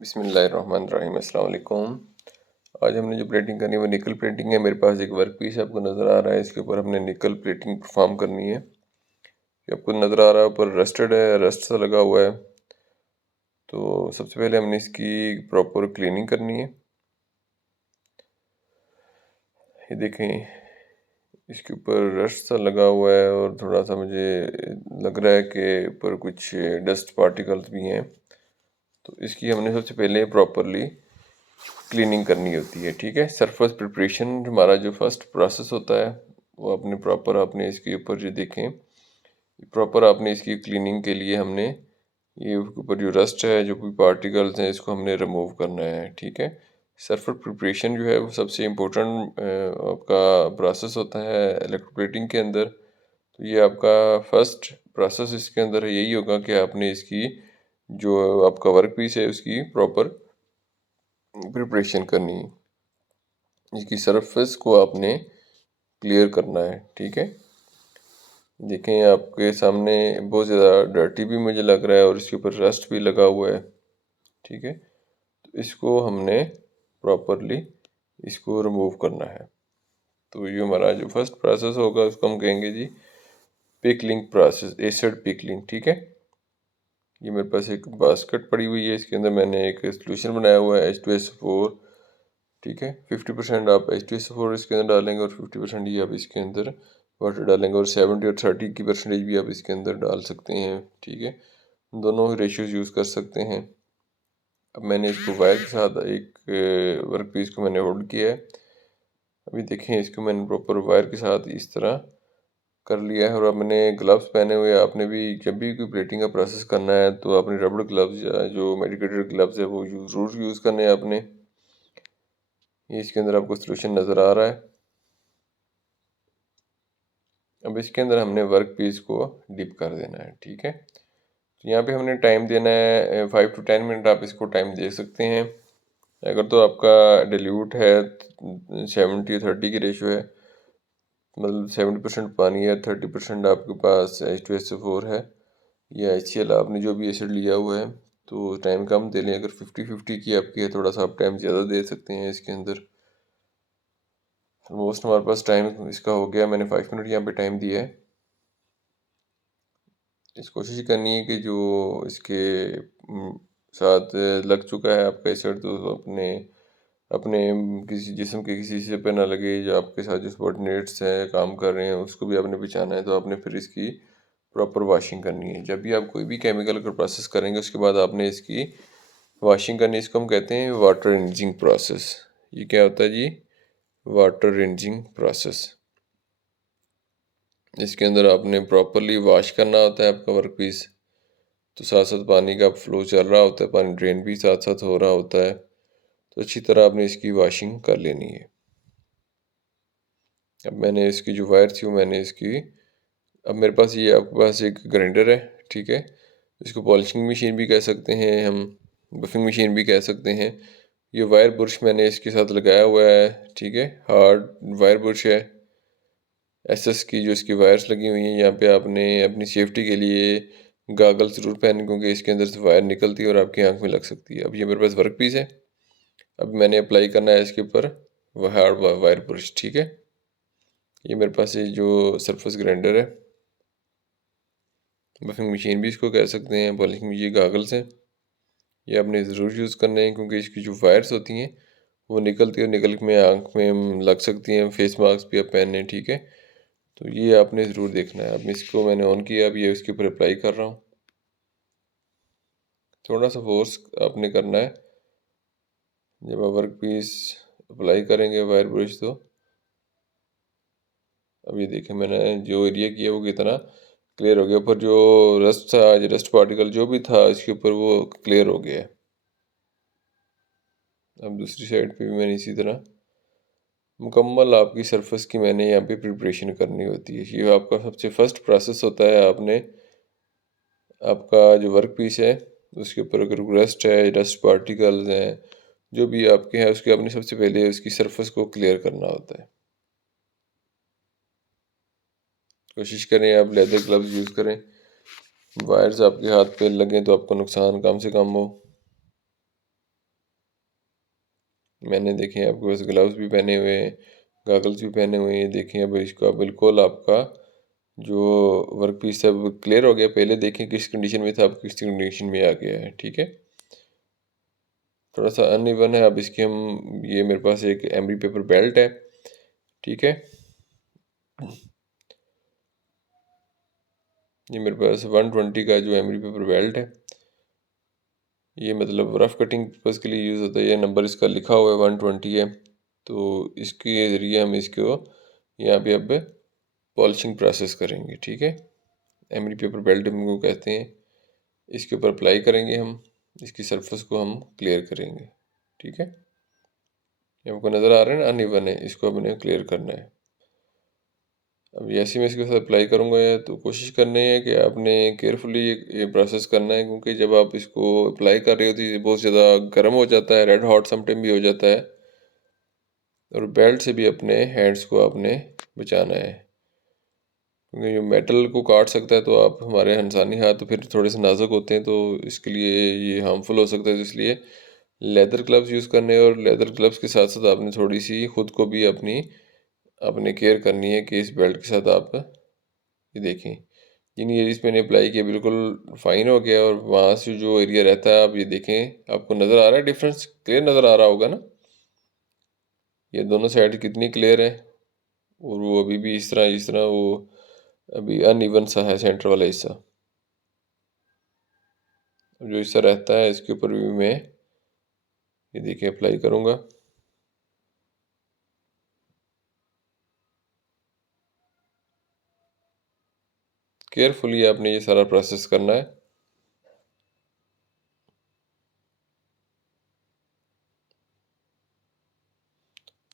बिस्मिल्लाहिर्रहमानिर्रहीम, अस्सलाम वालेकुम। आज हमने जो प्लेटिंग करनी है वो निकल प्लेटिंग है। मेरे पास एक वर्क पीस आपको नज़र आ रहा है, इसके ऊपर हमने निकल प्लेटिंग परफॉर्म करनी है। ये आपको नज़र आ रहा है ऊपर रस्टेड है, रस्ट सा लगा हुआ है। तो सबसे पहले हमने इसकी प्रॉपर क्लीनिंग करनी है। ये देखें, इसके ऊपर रस्ट सा लगा हुआ है और थोड़ा सा मुझे लग रहा है कि ऊपर कुछ डस्ट पार्टिकल्स भी हैं। तो इसकी हमने सबसे पहले प्रॉपरली क्लीनिंग करनी होती है। ठीक है, सरफेस प्रिपरेशन हमारा जो फर्स्ट प्रोसेस होता है वो अपने प्रॉपर आपने इसके ऊपर जो देखें, प्रॉपर आपने इसकी क्लीनिंग के लिए हमने ये ऊपर जो रस्ट है, जो भी पार्टिकल्स हैं, इसको हमने रिमूव करना है। ठीक है, सरफेस प्रिपरेशन जो है वो सबसे इम्पोर्टेंट आपका प्रोसेस होता है इलेक्ट्रोप्लेटिंग के अंदर। तो ये आपका फर्स्ट प्रोसेस इसके अंदर यही होगा कि आपने इसकी जो आपका वर्क पीस है उसकी प्रॉपर प्रिपरेशन करनी है। इसकी सरफेस को आपने क्लियर करना है। ठीक है, देखें आपके सामने बहुत ज़्यादा डर्टी भी मुझे लग रहा है और इसके ऊपर रस्ट भी लगा हुआ है। ठीक है, तो इसको हमने प्रॉपरली इसको रिमूव करना है। तो ये हमारा जो फर्स्ट प्रोसेस होगा उसको हम कहेंगे जी पिकलिंग प्रोसेस, एसिड पिकलिंग। ठीक है, ये मेरे पास एक बास्केट पड़ी हुई है, इसके अंदर मैंने एक सोल्यूशन बनाया हुआ है H2SO4। ठीक है, 50% आप H2SO4 इसके अंदर डालेंगे और 50% ही आप इसके अंदर वाटर डालेंगे और 70 और 30 की परसेंटेज भी आप इसके अंदर डाल सकते हैं। ठीक है, दोनों ही रेशियोज यूज़ कर सकते हैं। अब मैंने इसको वायर के साथ एक वर्क पीस को मैंने होल्ड किया है। अभी देखें, इसको मैंने प्रॉपर वायर के साथ इस तरह कर लिया है और अब मैंने ग्लव्स पहने हुए हैं। आपने भी जब भी कोई प्लेटिंग का प्रोसेस करना है तो आपने रबड़ ग्लव्स या जो मेडिकेटेड ग्लव्स है वो ज़रूर यूज़ करने हैं आपने। ये इसके अंदर आपको सोल्यूशन नज़र आ रहा है। अब इसके अंदर हमने वर्क पीस को डिप कर देना है। ठीक है, तो यहाँ पे हमने टाइम देना है 5 to 10 मिनट, आप इसको टाइम दे सकते हैं। अगर तो आपका डिल्यूट है 70-30 की रेशो है, मतलब 70% पानी है, 30% आपके पास H2SO4 है या HCl, आपने जो भी एसिड लिया हुआ है, तो टाइम कम दे लें। अगर 50-50 की आपकी है, थोड़ा सा आप टाइम ज़्यादा दे सकते हैं इसके अंदर। ऑलमोस्ट हमारे पास टाइम इसका हो गया, मैंने 5 मिनट यहाँ पे टाइम दिया है। इस कोशिश करनी है कि जो इसके साथ लग चुका है आपका एसिड, तो अपने अपने किसी जिस्म के किसी हिस्से पे ना लगे। जो आपके साथ जो सबॉर्डिनेट्स हैं, काम कर रहे हैं, उसको भी आपने बचाना है। तो आपने फिर इसकी प्रॉपर वॉशिंग करनी है। जब भी आप कोई भी केमिकल का प्रोसेस करेंगे उसके बाद आपने इसकी वॉशिंग करनी है। इसको हम कहते हैं वाटर रिंजिंग प्रोसेस। ये क्या होता है जी? Water rinsing process. इसके अंदर आपने प्रॉपरली वॉश करना होता है आपका वर्क पीस। तो साथ साथ पानी का फ्लो चल रहा होता है, पानी ड्रेन भी साथ साथ हो रहा होता है। तो अच्छी तरह आपने इसकी वॉशिंग कर लेनी है। अब मैंने इसकी जो वायर थी वो मैंने इसकी, अब मेरे पास ये आपके पास एक ग्राइंडर है। ठीक है, इसको पॉलिशिंग मशीन भी कह सकते हैं हम, बफिंग मशीन भी कह सकते हैं। ये वायर ब्रश मैंने इसके साथ लगाया हुआ है। ठीक है, हार्ड वायर ब्रश है एसएस की, जो इसकी वायर्स लगी हुई हैं। यहाँ पे आपने अपनी सेफ्टी के लिए गागल ज़रूर पहने, क्योंकि इसके अंदर से वायर निकलती है और आपकी आंख में लग सकती है। अब ये मेरे पास वर्क पीस है, अब मैंने अप्लाई करना है इसके ऊपर वह हार्ड वायर ब्रश। ठीक है, ये मेरे पास ये जो सरफेस ग्राइंडर है, बफिंग मशीन भी इसको कह सकते हैं, पॉलिशिंग ये गागल्स हैं, ये आपने ज़रूर यूज़ करने हैं, क्योंकि इसकी जो वायर्स होती हैं वो निकलती है और निकल में आँख में लग सकती हैं। फेस मास्क भी आप पहने। ठीक है, तो ये आपने ज़रूर देखना है। अब इसको मैंने ऑन किया, अब ये उसके ऊपर अप्लाई कर रहा हूँ। थोड़ा सा फोर्स आपने करना है जब आप वर्क पीस अप्लाई करेंगे वायर ब्रश। तो अब ये देखें, मैंने जो एरिया किया वो कितना क्लियर हो गया। ऊपर जो रस्ट था, जो रस्ट पार्टिकल जो भी था इसके ऊपर, वो क्लियर हो गया है। अब दूसरी साइड पे भी मैंने इसी तरह मुकम्मल आपकी सरफेस की मैंने यहाँ पे प्रिपरेशन करनी होती है। ये आपका सबसे फर्स्ट प्रोसेस होता है। आपने आपका जो वर्क पीस है उसके ऊपर अगर रस्ट है, डस्ट पार्टिकल्स हैं, जो भी आपके हैं, उसके आपने सबसे पहले उसकी सरफेस को क्लियर करना होता है। कोशिश करें आप लेदर ग्लव्स यूज़ करें, वायर्स आपके हाथ पे लगें तो आपको नुकसान कम से कम हो। मैंने देखें आपके पास ग्लव्स भी पहने हुए हैं, गॉगल्स भी पहने हुए हैं। देखें अब इसका बिल्कुल आपका जो वर्क पीस है वो क्लियर हो गया। पहले देखें किस कंडीशन में था, अब किस कंडीशन में आ गया है। ठीक है, थोड़ा सा अनइवन है। अब इसके हम, ये मेरे पास एक एमरी पेपर बेल्ट है। ठीक है, ये मेरे पास 120 का जो एमरी पेपर बेल्ट है, ये मतलब रफ कटिंग पर्पज़ के लिए यूज़ होता है। ये नंबर इसका लिखा हुआ है 120 है। तो इसके ज़रिए हम इसको यहाँ पे अब पॉलिशिंग प्रोसेस करेंगे। ठीक है, एमरी पेपर बेल्ट हम को कहते हैं। इसके ऊपर अप्लाई करेंगे हम, इसकी सरफेस को हम क्लियर करेंगे। ठीक है, ये आपको नज़र आ रहा है ना, अनइवन है, इसको हमने क्लियर करना है। अब जैसे मैं इसके साथ अप्लाई करूँगा, तो कोशिश करनी है कि आपने केयरफुली ये प्रोसेस करना है, क्योंकि जब आप इसको अप्लाई कर रहे हो तो ये बहुत ज़्यादा गर्म हो जाता है, रेड हॉट समटाइम भी हो जाता है। और बेल्ट से भी अपने हैंड्स को आपने बचाना है, क्योंकि जो मेटल को काट सकता है। तो आप, हमारे इंसानी हाथ तो फिर थोड़े से नाजुक होते हैं, तो इसके लिए ये हार्मफुल हो सकता है। तो इसलिए लेदर ग्लव्स यूज़ करने, और लेदर ग्लव्स के साथ साथ आपने थोड़ी सी खुद को भी अपनी अपने केयर करनी है कि इस बेल्ट के साथ आप, ये देखें जिन एरियाज मैंने अप्लाई किया बिल्कुल फाइन हो गया, और वहाँ से जो एरिया रहता है, आप ये देखें, आपको नज़र आ रहा है डिफरेंस, क्लियर नज़र आ रहा होगा ना, ये दोनों साइड कितनी क्लियर है। और वो अभी भी इस तरह वो अभी अनइवन सा है सेंटर वाला हिस्सा। जो हिस्सा रहता है इसके ऊपर भी मैं, ये देखिए, अप्लाई करूँगा। केयरफुली आपने ये सारा प्रोसेस करना है।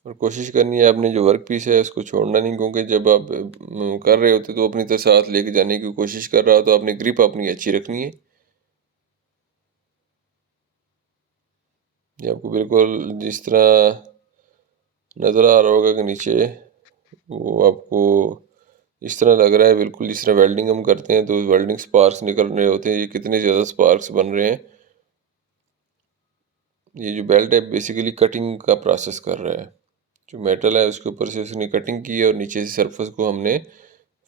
और कोशिश करनी है आपने जो वर्क पीस है उसको छोड़ना नहीं, क्योंकि जब आप कर रहे होते तो अपनी तरह साथ लेके जाने की कोशिश कर रहा हो, तो आपने ग्रिप अपनी अच्छी रखनी है। ये आपको बिल्कुल जिस तरह नज़र आ रहा होगा कि नीचे वो आपको इस तरह लग रहा है, बिल्कुल जिस तरह वेल्डिंग हम करते हैं तो वेल्डिंग स्पार्क्स निकल रहे होते हैं। ये कितने ज़्यादा स्पार्क्स बन रहे हैं। ये जो बेल्ट है बेसिकली कटिंग का प्रोसेस कर रहा है। जो मेटल है उसके ऊपर से उसने कटिंग की है, और नीचे से सरफेस को हमने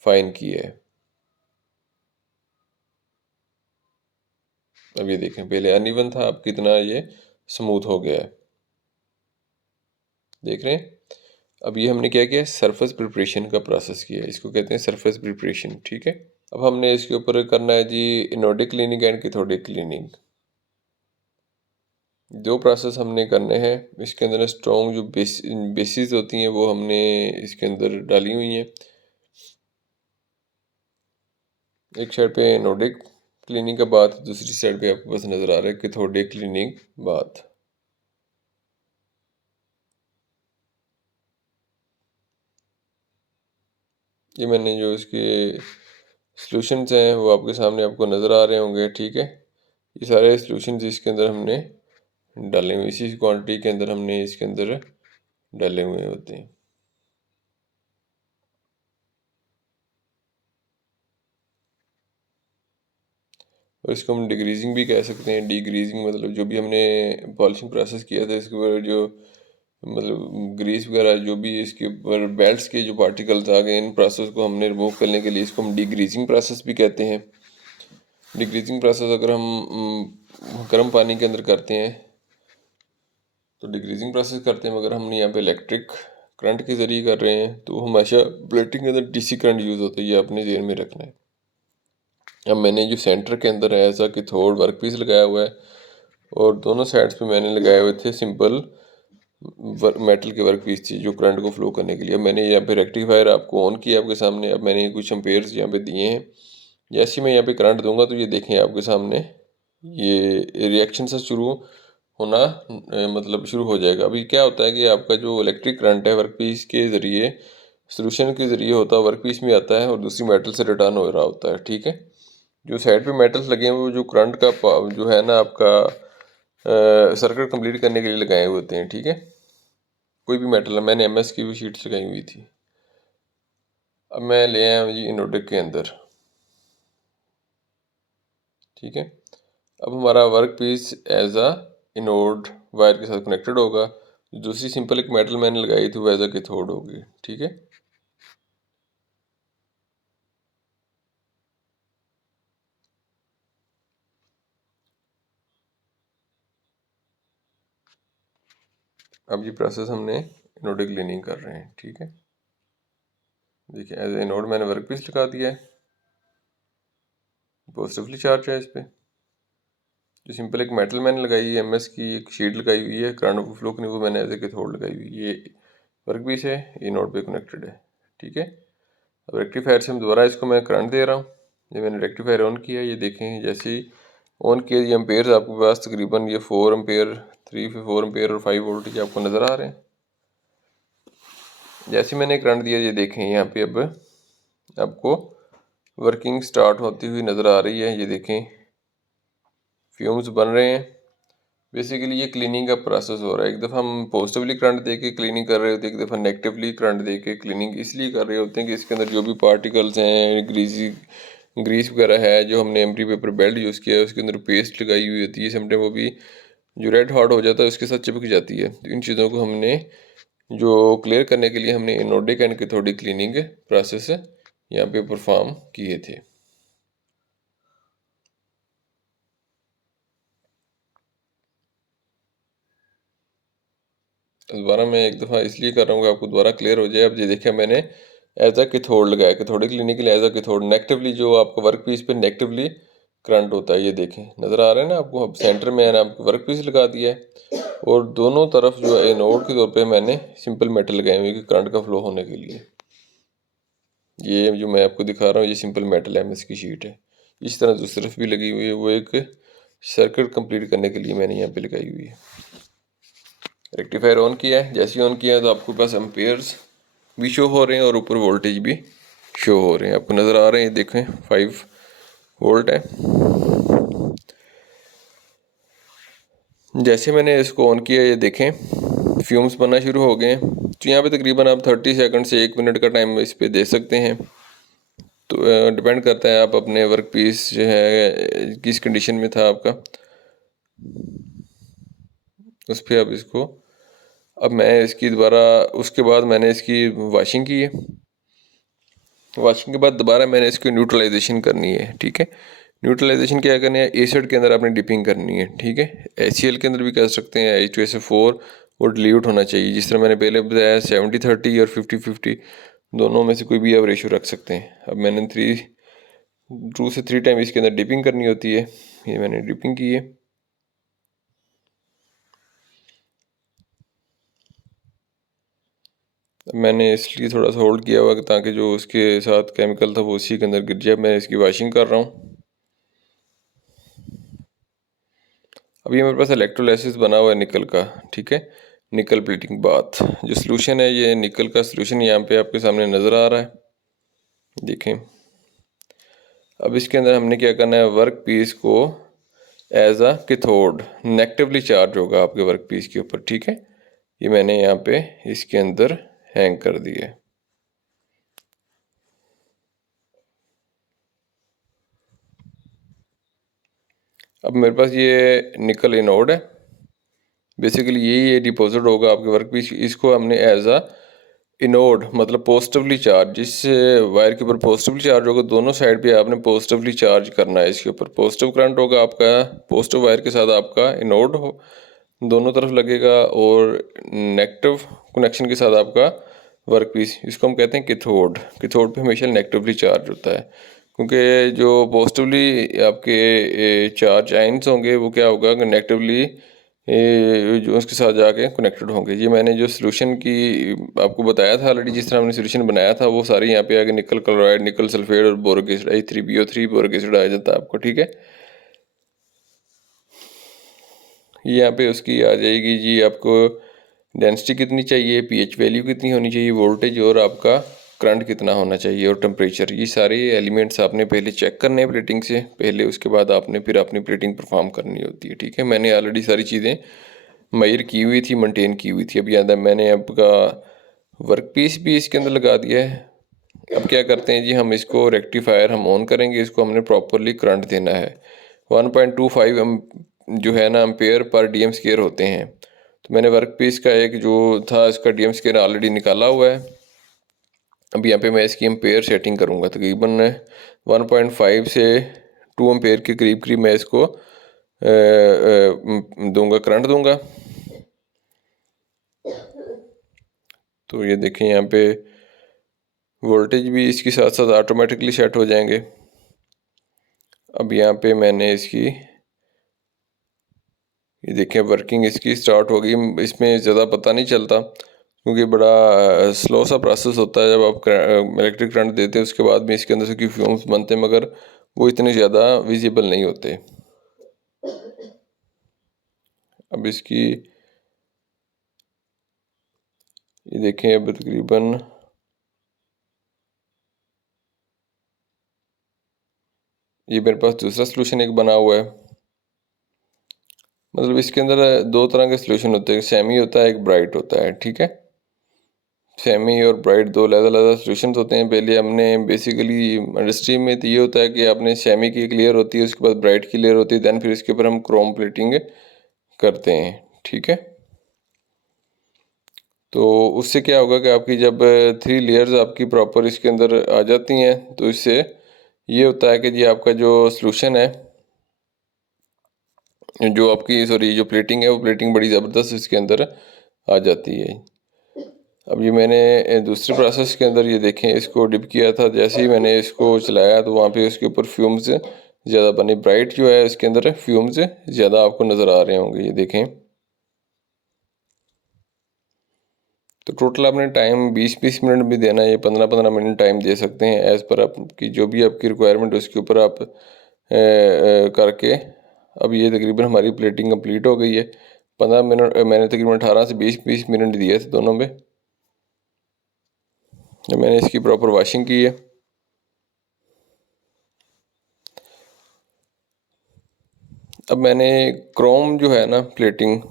फाइन किया है। अब ये देखें, पहले अनइवन था, अब कितना ये स्मूथ हो गया है, देख रहे हैं। अब ये हमने क्या किया, सरफेस प्रिपरेशन का प्रोसेस किया है, इसको कहते हैं सरफेस प्रिपरेशन। ठीक है, अब हमने इसके ऊपर करना है जी इनोडिक क्लीनिंग एंड कैथोडिक क्लीनिंग। दो प्रोसेस हमने करने हैं। इसके अंदर स्ट्रॉन्ग जो बेसिस होती हैं वो हमने इसके अंदर डाली हुई हैं। एक साइड पे इनोडिक क्लीनिंग का बात, दूसरी साइड पे आपको बस नज़र आ रहा है कैथोडिक क्लीनिंग बात। ये मैंने जो इसके सॉल्यूशंस हैं वो आपके सामने आपको नज़र आ रहे होंगे। ठीक है, ये सारे सॉल्यूशंस इसके अंदर हमने डाले हुए, इसी क्वांटिटी के अंदर हमने इसके अंदर डाले हुए होते हैं। और इसको हम डिग्रीजिंग भी कह सकते हैं। डिग्रीजिंग मतलब जो भी हमने पॉलिशिंग प्रोसेस किया था इसके ऊपर जो मतलब ग्रीस वगैरह जो भी इसके ऊपर बेल्ट्स के जो पार्टिकल्स आ गए, इन प्रोसेस को हमने रिमूव करने के लिए इसको हम डिग्रीजिंग प्रोसेस भी कहते हैं। डिग्रीजिंग प्रोसेस अगर हम गर्म पानी के अंदर करते हैं तो डिग्रीजिंग प्रोसेस करते हैं, मगर हम यहाँ पे इलेक्ट्रिक करंट के ज़रिए कर रहे हैं तो हमेशा ब्लेटिंग के अंदर डीसी करंट यूज़ होता है, ये अपने जेन में रखना है। अब मैंने जो सेंटर के अंदर है ऐसा कि थोड़ा वर्क पीस लगाया हुआ है, और दोनों साइड्स पे मैंने लगाए हुए थे सिंपल मेटल के वर्क पीस थी जो करंट को फ्लो करने के लिए। अब मैंने यहाँ पे रेक्टिफायर आपको ऑन किया आपके सामने। अब मैंने कुछ एम्पेयर्स यहाँ पे दिए हैं। जैसे ही मैं यहाँ पे करंट दूंगा तो ये देखें आपके सामने ये रिएक्शन से शुरू होना मतलब शुरू हो जाएगा। अभी क्या होता है कि आपका जो इलेक्ट्रिक करंट है वर्क पीस के ज़रिए, सोल्यूशन के ज़रिए होता है, वर्क पीस में आता है और दूसरी मेटल से रिटर्न हो रहा होता है। ठीक है, जो साइड पे मेटल्स लगे हैं वो जो करंट का जो है ना आपका सर्किट कंप्लीट करने के लिए लगाए हुए होते हैं। ठीक है, कोई भी मेटल है, मैंने एमएस की भी शीट्स लगाई हुई थी। अब मैं ले आया हूँ जी इनोडेक के अंदर। ठीक है, अब हमारा work piece as a anode wire के साथ कनेक्टेड होगा। दूसरी सिंपल एक मेटल मैंने लगाई थी वो एज अ कैथोड होगी। ठीक है, अब ये प्रोसेस हमने एनोड क्लीनिंग कर रहे हैं। ठीक है, देखिए एज एनोड मैंने वर्क पीस लगा दिया है, पॉजिटिवली चार्ज है इस पर। जो सिंपल एक मेटल मैंने लगाई है एमएस की एक शीट लगाई हुई है, करंट फ्लो की, वो मैंने एज ए कैथोड लगाई हुई है। ये वर्क पीस है, ये नोड पे कनेक्टेड है। ठीक है, अब रेक्टिफायर से हम दोबारा इसको मैं करंट दे रहा हूँ। ये मैंने रेक्टिफायर ऑन किया, ये देखें जैसे ही ऑन किया ये एम्पेयर आपके पास तकरीबन ये 4 एम्पेयर, 4 एम्पेयर और 5 वोल्ट ये आपको नज़र आ रहे हैं। जैसे मैंने करंट दिया ये देखें यहाँ पे अब आपको वर्किंग स्टार्ट होती हुई नज़र आ रही है। ये देखें फ्यूम्स बन रहे हैं। बेसिकली ये क्लीनिंग का प्रोसेस हो रहा है। एक दफ़ा हम पॉजिटिवली करंट दे के क्लीनिंग कर रहे होते हैं, एक दफ़ा नेगेटिवली करंट दे के क्लीनिंग इसलिए कर रहे होते हैं कि इसके अंदर जो भी पार्टिकल्स हैं, ग्रीस वगैरह है, जो हमने एम्प्टी पेपर बेल्ट यूज़ किया है उसके अंदर पेस्ट लगाई हुई होती है, समटाइम वो भी जो रेड हॉट हो जाता है उसके साथ चिपक जाती है। तो इन चीज़ों को हमने जो क्लियर करने के लिए हमने anodic and cathodic cleaning process यहाँ पे परफॉर्म किए थे। दोबारा मैं एक दफ़ा इसलिए कर रहा हूँ कि आपको दोबारा क्लियर हो जाए। अब ये देखिए मैंने एज अ कैथोड लगाया, कैथोडिक क्लीनिंग के लिए एज अ कैथोड नेगेटिवली जो आपका वर्क पीस पे नेगेटिवली करंट होता है। ये देखें नज़र आ रहा है ना आपको। अब सेंटर में मैंने आपको वर्क पीस लगा दिया है और दोनों तरफ जो है एनोड के तौर पे मैंने सिंपल मेटल लगाए हुए कि करंट का फ्लो होने के लिए। ये जो मैं आपको दिखा रहा हूँ ये सिंपल मेटल है, एमएस की शीट है। इस तरह दूसरी तरफ भी लगी हुई है, वो एक सर्किट कंप्लीट करने के लिए मैंने यहाँ पे लगाई हुई है। रेक्टिफायर ऑन किया है, जैसे ही ऑन किया है तो आपके पास एम्पेयर्स भी शो हो रहे हैं और ऊपर वोल्टेज भी शो हो रहे हैं, आपको नज़र आ रहे हैं। देखें 5 वोल्ट है। जैसे मैंने इसको ऑन किया ये देखें फ्यूम्स बनना शुरू हो गए हैं। तो यहाँ पे तकरीबन आप 30 सेकंड से 1 मिनट का टाइम इस पे दे सकते हैं। तो डिपेंड करता है आप अपने वर्क पीस जो है किस कंडीशन में था आपका, उस पर आप इसको। अब मैं इसकी दोबारा उसके बाद मैंने इसकी वॉशिंग की है। वॉशिंग के बाद दोबारा मैंने इसकी न्यूट्रलाइजेशन करनी है। ठीक है, न्यूट्रलाइजेशन क्या करनी है, एसिड के अंदर आपने डिपिंग करनी है। ठीक है, HCl के अंदर भी कर सकते हैं, H2SO4 और डिल्यूट होना चाहिए। जिस तरह मैंने पहले बताया 70-30 और 50-50 दोनों में से कोई भी आप रेशो रख सकते हैं। अब मैंने 2 से 3 टाइम इसके अंदर डिपिंग करनी होती है, ये मैंने डिपिंग की है। मैंने इसलिए थोड़ा सा होल्ड किया हुआ ताकि जो उसके साथ केमिकल था वो उसी के अंदर गिर जाए। मैं इसकी वॉशिंग कर रहा हूँ। अभी मेरे पास इलेक्ट्रोलाइसिस बना हुआ है निकल का। ठीक है, निकल प्लेटिंग बाथ जो सॉल्यूशन है, ये निकल का सॉल्यूशन यहाँ पे आपके सामने नज़र आ रहा है, देखें। अब इसके अंदर हमने क्या करना है, वर्क पीस को as a cathode negatively charge होगा आपके वर्क पीस के ऊपर। ठीक है, ये मैंने यहाँ पे इसके अंदर हैंग कर दिया है। अब मेरे पास ये निकल एनोड है, बेसिकली यही डिपॉजिट होगा आपके वर्क पीस। इसको हमने एज अ इनोड मतलब पॉजिटिवली चार्ज, जिस वायर के ऊपर पॉजिटिवली चार्ज होगा दोनों साइड पे आपने पॉजिटिवली चार्ज करना है। इसके ऊपर पॉजिटिव करंट होगा आपका, पॉजिटिव वायर के साथ आपका इनोड हो दोनों तरफ लगेगा, और नेगेटिव कनेक्शन के साथ आपका वर्क पीस। इसको हम कहते हैं कैथोड। कैथोड पे हमेशा नेगेटिवली चार्ज होता है, क्योंकि जो पॉजिटिवली आपके चार्ज आइंस होंगे वो क्या होगा कि नेगेटिवली जो उसके साथ जाके कनेक्टेड होंगे। ये मैंने जो सोल्यूशन की आपको बताया था ऑलरेडी, जिस तरह हमने सोल्यूशन बनाया था वो सारे यहाँ पे आगे निकल क्लोराइड, निकल सल्फेट और boric acid H3BO3 boric acid आ जाता है आपको। ठीक है, यहाँ पे उसकी आ जाएगी जी आपको डेंसिटी कितनी चाहिए, pH वैल्यू कितनी होनी चाहिए, वोल्टेज और आपका करंट कितना होना चाहिए और टेम्परेचर। ये सारे एलिमेंट्स आपने पहले चेक करने हैं प्लेटिंग से पहले, उसके बाद आपने फिर अपनी प्लेटिंग परफॉर्म करनी होती है। ठीक है, मैंने ऑलरेडी सारी चीज़ें मेजर की हुई थी, मेंटेन की हुई थी। अब याद है मैंने आपका वर्क पीस भी इसके अंदर लगा दिया है। अब क्या करते हैं जी, हम इसको रेक्टिफायर हम ऑन करेंगे, इसको हमने प्रॉपरली करंट देना है। 1.25 जो है ना एम्पेयर पर DM स्क्वायर होते हैं। तो मैंने वर्क पीस का एक जो था इसका DMS स्केयर ऑलरेडी निकाला हुआ है। अब यहाँ पे मैं इसकी एम्पेयर सेटिंग करूँगा, तकरीबन 1.5 से 2 एम्पेयर के करीब करीब मैं इसको दूंगा, करंट दूंगा। तो ये देखें यहाँ पे वोल्टेज भी इसके साथ साथ ऑटोमेटिकली सेट हो जाएंगे। अब यहाँ पे मैंने इसकी ये देखें वर्किंग इसकी स्टार्ट हो गई। इसमें ज़्यादा पता नहीं चलता क्योंकि बड़ा स्लो सा प्रोसेस होता है। जब आप इलेक्ट्रिक करंट देते हैं उसके बाद भी इसके अंदर से कुछ फ्यूम्स बनते हैं, मगर वो इतने ज़्यादा विजिबल नहीं होते। अब इसकी ये देखें अब तकरीबन ये मेरे पास दूसरा सलूशन एक बना हुआ है। मतलब इसके अंदर दो तरह के सलूशन होते हैं, सेमी होता है, एक ब्राइट होता है। ठीक है, सेमी और ब्राइट दो अलग-अलग सॉल्यूशंस होते हैं। पहले हमने बेसिकली इंडस्ट्री में तो ये होता है कि आपने सेमी की क्लियर होती है, उसके बाद ब्राइट की लेयर होती है, दैन फिर इसके ऊपर हम क्रोम प्लेटिंग करते हैं। ठीक है, तो उससे क्या होगा कि आपकी जब 3 लेयर्स आपकी प्रॉपर इसके अंदर आ जाती हैं तो इससे ये होता है कि जी आपका जो सॉल्यूशन है, जो आपकी जो प्लेटिंग है, वो प्लेटिंग बड़ी ज़बरदस्त इसके अंदर आ जाती है। अब ये मैंने दूसरे प्रोसेस के अंदर ये देखें इसको डिप किया था, जैसे ही मैंने इसको चलाया तो वहाँ पे उसके ऊपर फ्यूम्स ज़्यादा बने। ब्राइट जो है इसके अंदर फ्यूम्स ज़्यादा आपको नज़र आ रहे होंगे, ये देखें। तो टोटल आपने टाइम 20-20 मिनट भी देना है, ये 15-15 मिनट टाइम दे सकते हैं एज़ पर आपकी जो भी आपकी रिक्वायरमेंट उसके ऊपर आप करके। अब ये तकरीबन हमारी प्लेटिंग कंप्लीट हो गई है। 15 मिनट मैंने तकरीबन 18 से 20 मिनट दिए थे दोनों में। मैंने इसकी प्रॉपर वॉशिंग की है। अब मैंने क्रोम जो है ना प्लेटिंग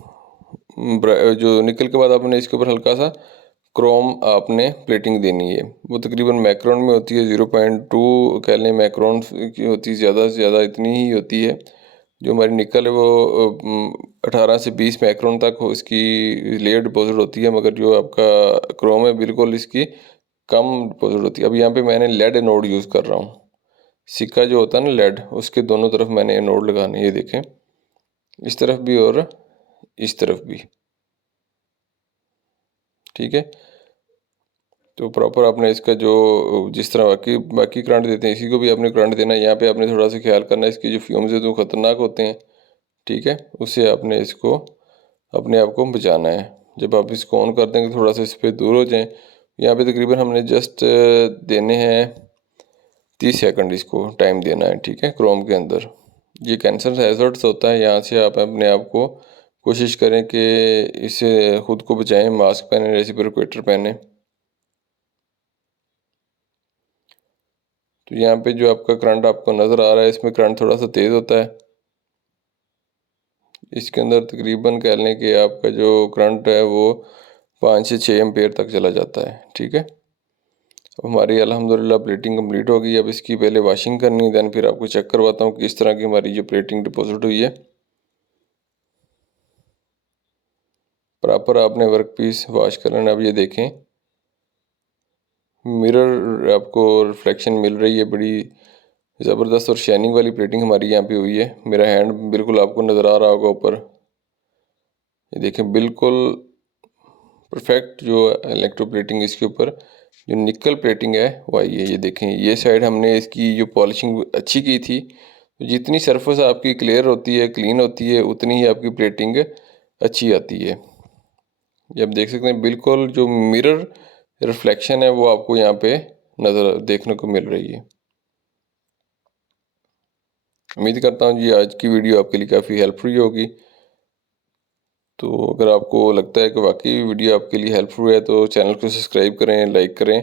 जो निकल के बाद आपने इसके ऊपर हल्का सा क्रोम आपने प्लेटिंग देनी है। वो तकरीबन मैक्रोन में होती है, 0.2 कह लें मैक्रोन की होती है, ज़्यादा से ज़्यादा इतनी ही होती है। जो हमारी निकल है वो 18 से 20 मैक्रोन तक इसकी लेयर डिपॉजिट होती है, मगर जो आपका क्रोम है बिल्कुल इसकी कम डिपॉजिट होती है। अब यहाँ पे मैंने लेड एनोड यूज़ कर रहा हूँ। सिक्का जो होता है ना लेड, उसके दोनों तरफ मैंने एनोड लगाने, ये देखें, इस तरफ भी और इस तरफ भी। ठीक है, तो प्रॉपर आपने इसका जो जिस तरह बाकी करंट देते हैं इसी को भी आपने करंट देना है। यहाँ पे आपने थोड़ा सा ख्याल करना है, इसकी जो फ्यूम्स है तो ख़तरनाक होते हैं। ठीक है, उससे आपने इसको अपने आप को बचाना है। जब आप इसको ऑन कर देंगे थोड़ा सा इस पर दूर हो जाएं। यहाँ पे तकरीबन हमने जस्ट देने हैं 30 सेकंड इसको टाइम देना है। ठीक है, क्रोम के अंदर ये कैंसर हैज़र्ड्स होता है, यहाँ से आप अपने आप को कोशिश करें कि इससे ख़ुद को बचाएं। मास्क पहने, रेसिप्रोकेटर पहने। तो यहाँ पे जो आपका करंट आपको नज़र आ रहा है, इसमें करंट थोड़ा सा तेज़ होता है। इसके अंदर तकरीबन कह लें कि आपका जो करंट है वो 5 से 6 एम्पेयर तक चला जाता है। ठीक है, हमारी अल्हम्दुलिल्लाह प्लेटिंग कंप्लीट हो गई। अब इसकी पहले वॉशिंग करनी है, दैन फिर आपको चेक करवाता हूँ कि इस तरह की हमारी जो प्लेटिंग डिपॉजिट हुई है। प्रॉपर आपने वर्क पीस वॉश कर लेना। अब ये देखें मिरर आपको रिफ्लेक्शन मिल रही है, बड़ी ज़बरदस्त और शाइनिंग वाली प्लेटिंग हमारी यहाँ पे हुई है। मेरा हैंड बिल्कुल आपको नज़र आ रहा होगा ऊपर, ये देखें बिल्कुल परफेक्ट जो इलेक्ट्रो प्लेटिंग इसके ऊपर जो निकल प्लेटिंग है वो आई है। ये देखें, ये साइड हमने इसकी जो पॉलिशिंग अच्छी की थी, तो जितनी सरफेस आपकी क्लियर होती है, क्लीन होती है, उतनी ही आपकी प्लेटिंग अच्छी आती है। ये आप देख सकते हैं बिल्कुल जो मिरर रिफ्लेक्शन है वो आपको यहाँ पे नज़र देखने को मिल रही है। उम्मीद करता हूँ जी आज की वीडियो आपके लिए काफ़ी हेल्पफुल होगी। तो अगर आपको लगता है कि वाकई वीडियो आपके लिए हेल्पफुल है तो चैनल को सब्सक्राइब करें, लाइक करें